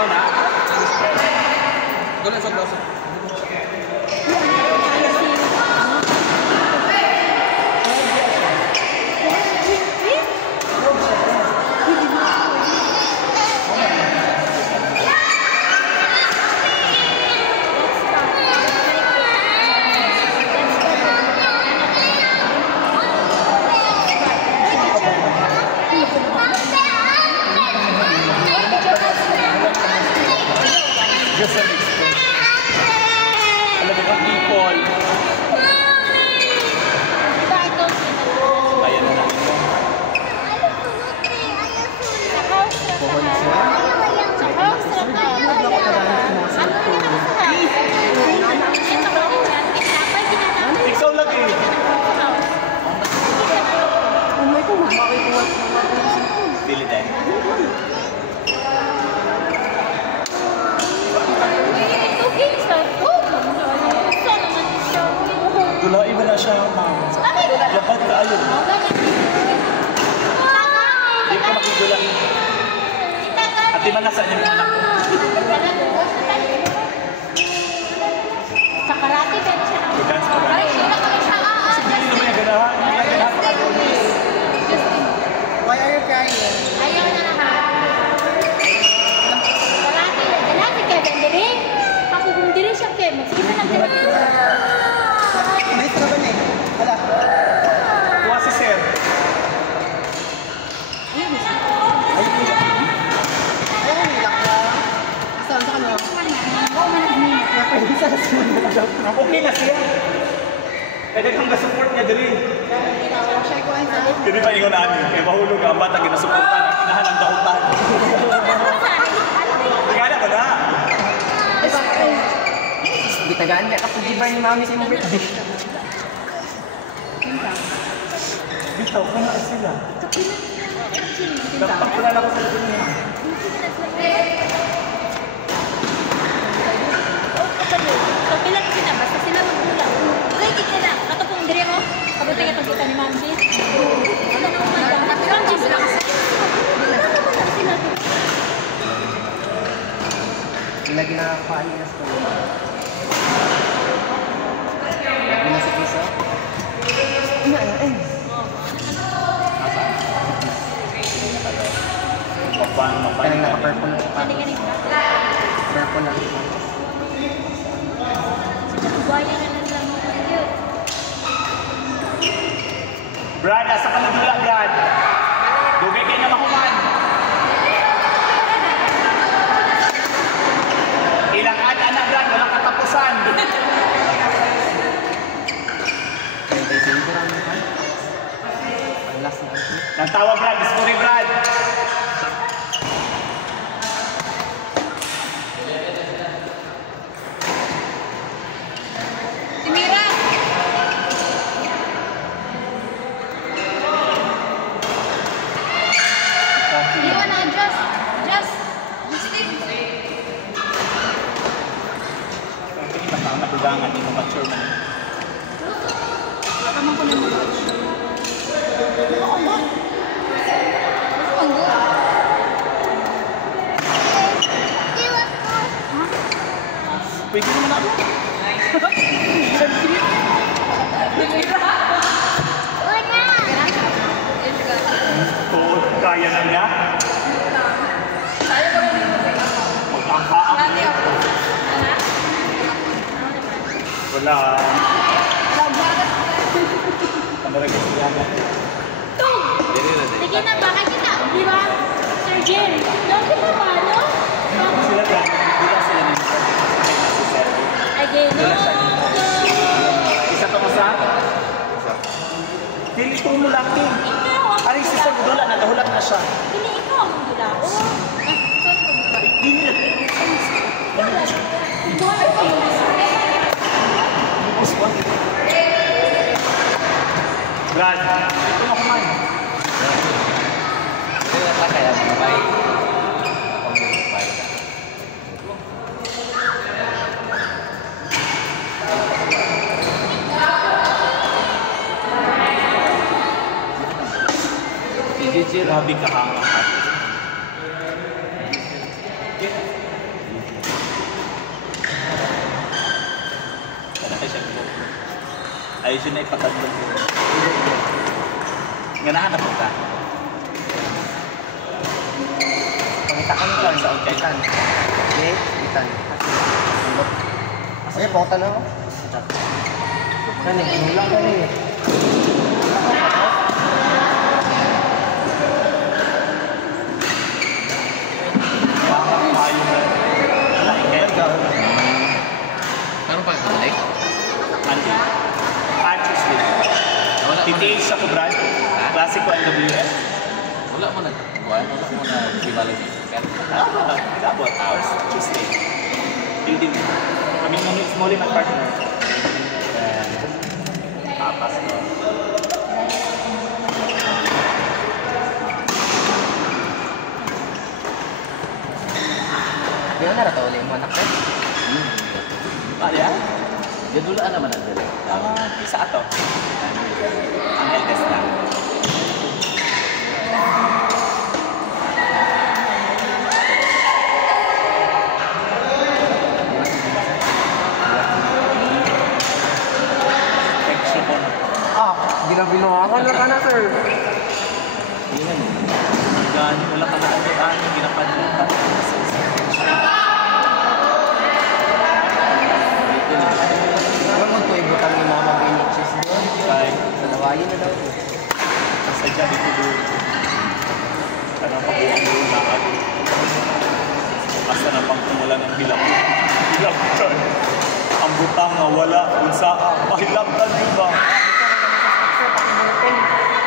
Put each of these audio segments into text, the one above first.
ikaw na. Doon sa dosa. Just an experience. Alam mo kang people. Ayan na natin ko. Ikaw lagi. Dili tayo. Dula, iba na siya, ma'am. Dapat ka ayun. Hindi ka makidula. At di man nasa niya mga anak ko. Sa karate, pero siya na. Dance pa ba siya? Kasi hindi naman yung ganahan. Why are you crying? Ayaw na lahat. Karate kaya bandiri. Ako kung diri siya kaya, magsima ng diri. Ulit ka ba na eh? Hala. Kuha si Sir. Ayun, nilak na. Saan sa kanya? Okay na siya. Kaya kang ga-support niya diri. Hindi ba ingon namin? Kaya mahulog ang bata, ginasuportan ang inahan ng dautan. Kaya ba na? Bitagaan niya ako di ba yung mami sa imong birthday? Bitaw ka na sila. Nagpakulan ako sa labon niya. Kapilan kita, basta sila magbulang. Okay, di ka na. Ato pong dire mo. Kabuti ka pagkita ni Ma'am Jis. Ano naman lang. Ma'am Jis lang. Sila ginakapaan niya sa tuloy. Ginasik isa? Kanang naka-purple na pa. Purple na. Buwaya na lang lang. Brad, asa ka na dula, Brad? Dugay kayo na mahuman. Ilang anak, Brad, walang katapusan. Nagtawa, Brad. Discovery, Brad. Timira! Iwan na, just. Kita pa ang madugangan, hindi mo mature man. Kamang ko na mo. Pwede naman ako. Oo, kaya na niya. Magpangkaan. Wala. Tamarag ko siya na. Sige na, bakit kita? Di ba? Sir Jim, doon kita ba, no? Sila ka, bila sila nito. Again, no? Isa ka masa? Dili ko mo laki. Ikaw, Aring si Sir Dula, nagahulat na siya. hindi ikaw ang gulao. Dili na. Brad, ito na kumain. Ito na kaya sa babae. Grabe ka hanga. Ayos yun na ipatadlong ko. Ganahan na po ka. Pangita ka nito. Sa Itan. Okay, itan. Sige, pangita na ako. Kani, ulang ka rin eh. Meron pa yung like? Artist din. TTH ako, Brad. Classic ko NWF. Wala mo na. Wala mo na evaluate. About hours, Tuesday. Building. Kami nung small in partner. Tapas ko. Yan na rata ulit mo anak ko. Ah, ya? Gadulaan naman ang dala. Isa ato. Ang eldest na. Ginabinawakan na ka na, sir. Gani, wala ka na ano, ginapadlukan. Huwag mo ito ibutang ni Mama Benichis doon. Kaya, Sa lawayin na daw. sadya dito doon. Ano pa po ang doon na ano. Basta na pang tumulan ng bilak. Bilaktan. Ang butang na wala. Kung saan, mahilaktan yun ba?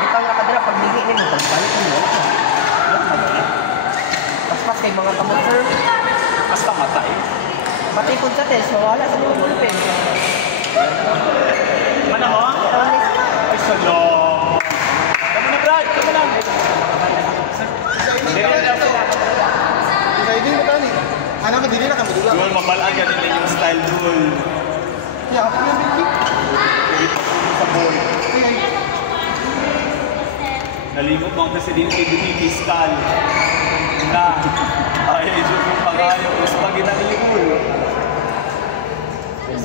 Butang nakadala pag hindi nila. Pagbalik mo. Paspas kay mga kamot, sir. Basta matay. Pati po sa test, mawala sa mga bulpen. Ano mo? Ay, salong. Kamu na, Brad. Kamu na. Hindi na lang sila. Hindi mo tani. Anak mo dili na kamo dula. Doon, mabalaan ka din yung style doon. Ya, ako yung big. Sa boy. Nalimot mo ang presidente din fiscal na ay dyan yung pangayo sa pagi na nilimul.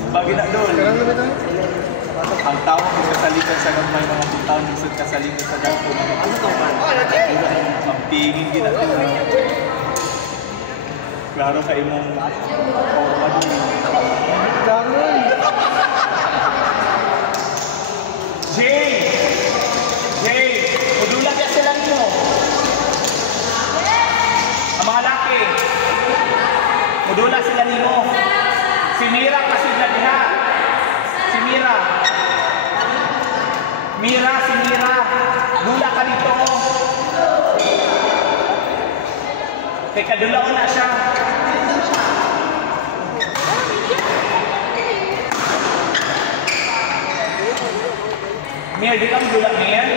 Bagi na doon. Karang na tayo. Ang tao kung kasalikan sa gamay mga putaw nisod kasalikan sa dagpo mga putaw. Ang pingin ginagawa. Klaro ka imong forma doon. Daroy. Jay! Jay! Mudula ka sila nyo. Ang mga laki. Mudula sila nyo. Si Mira kasi na diha. Si Mira. Mira, si Mira. Dula ka dito. Teka, dula ko na siya. Mir, di ka dula, Mir?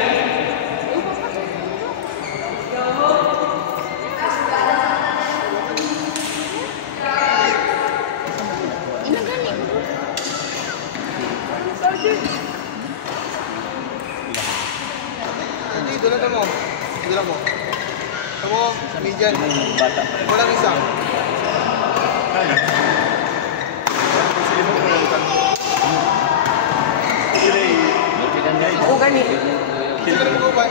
Hindi dula mo. Dula mo. Kamu median. Bata. Wala isa. Ano? Sino mo ulitan? Oo, gani. Sila mo ba?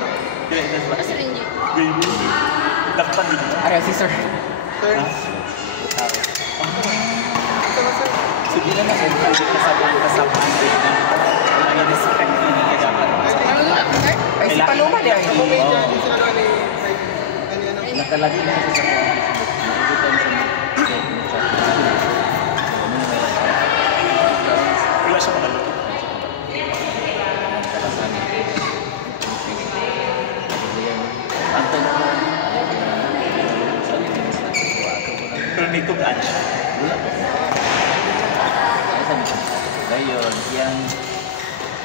Baby. Takpan din. Ari, si sir. Sir. Sige na sir. Hindi ka kasama na. Wala nga respect hindi ka dapat. Ay, si Paloma di ay. Kamu median sila na ni ano. Nakalagi na kasi sa mga Wala siya makalo. Pero may tugaan siya. Ngayon, yang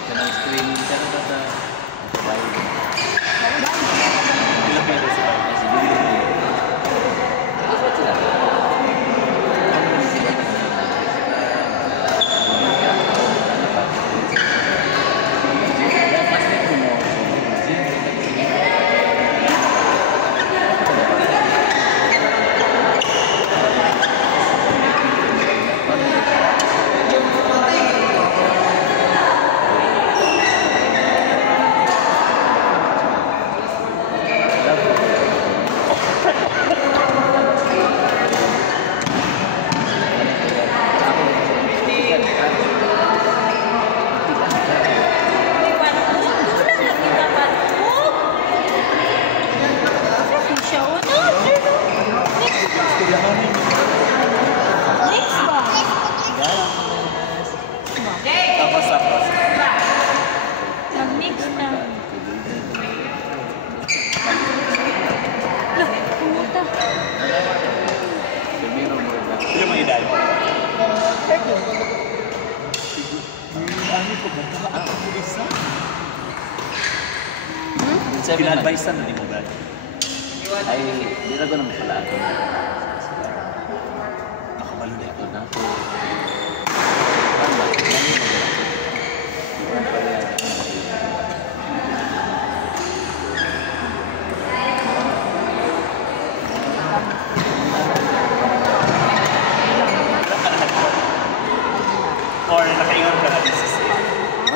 kanang screening siya na sa bahay. Ilang meron sila. yun. Ano ko ba? Ang pulisa? Seven man. Pinadvice na mo ba? Ay, di na ko naman pala ako. Nakabalo na Ito ito. na ako. Tama, kami mo ba? Iwan pa rin ako. Or nakaingon ka na din sa sila.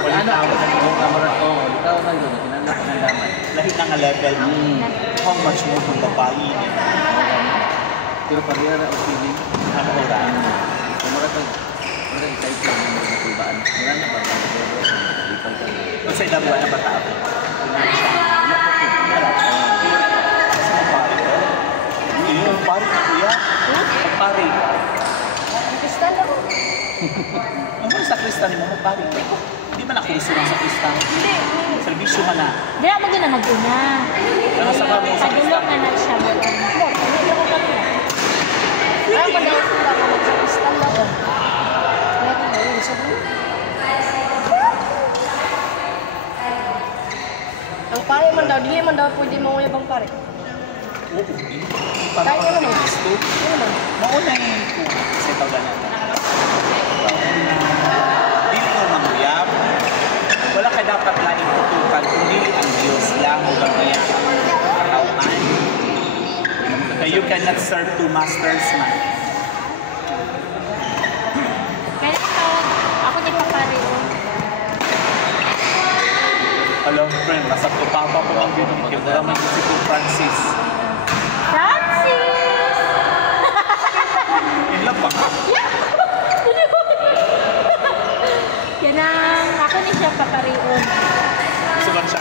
Ano ako sa ibang kamera ko? Ikaw na yun, kinala ko ng laman. Lahit na nga level. How much more kung babae ni? Pero pag-iara ang feeling, Ano ko ra? kumara pag excited lang yung mga kulbaan. Wala na ba? Ikaw ka na. Kung sa ilang buwan na bata ako. Wala siya. Wala. Kasi magpari ko. Hindi yung magpari ka kuya. Magpari ka. Kristal ako. Ano sa kristal mo magpari ka? Hindi man ako gusto lang sa kristal. Hindi. Servisyo ka na. Di ako maguna maguna. Ano sa kamo sa Padulong kristal? na na siya. Hindi ako kapila. Ah, madalas sila ako sa kristal ako. Kaya ko ba yun? Gusto ko. Ang pare man daw, di man daw pwede manguyabang pare. Oo. Kaya niya naman. Gusto. Ano naman? Mauna yung kasi tawag na dili ko manguyab. Wala ka dapat laing tutukan kundi ang Diyos lang o gamaya katawan. Na you cannot serve two masters man. Kaya ito, ako ni Papari. Hello friend, masap ko papa ko ang ginamit. Wala man si Pope Francis. Francis! In love ba ka? Yan ang, ako ni siya Paparion. Gusto ba siya?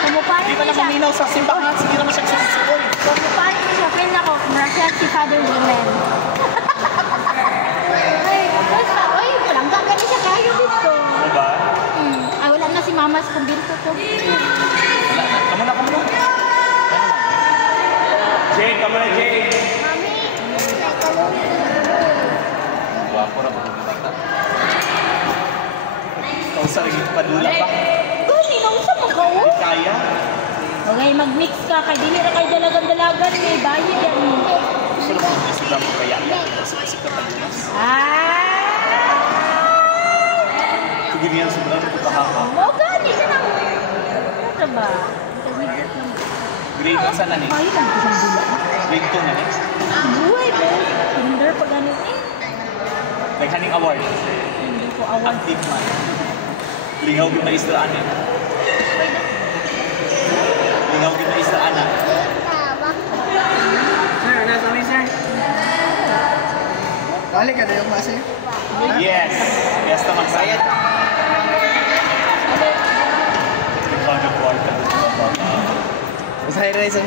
Kumupari Di ba ni na siya. maminaw sa simbahan? Sige naman siya susukoy. Kumupari ni siya. Friend ako, Marcia si Father Willen. Ay, basta, ay, walang gaga ni siya kayo dito. Ano ba? Ay, wala na si Mama sa kumbinto ko. Wala na. Kamu na, kamu na. Jay, kamu na Jay. Mami, may kalungin. Guwapo ra mga bata. Ikaw sa rin padula ba? Gani, nausap mo ka, Hindi kaya. Okay, mag-mix ka. Kay dili na kay dalagan-dalagan. May bayad yan. Gusto mo isla mo kaya yan. Kasi ka padulas. Sige niya sobrang pagkahaka. Mo gani siya nang... Ano ba? Intermediate lang. Grade na sana ni. Ay, lang ko siyang bula. Grade 2 na ni. Buhay po. Kinder pa ganun eh. Naghaning award. Hindi ko award. Active man. Lingaw yung maislaan eh. Lingaw yung maislaan ah. Sir, nasa amin sir. Balik ka na yung masa yun. Yes. Yes na magsayad. Ikaw na kwarta. Masaya rin sir.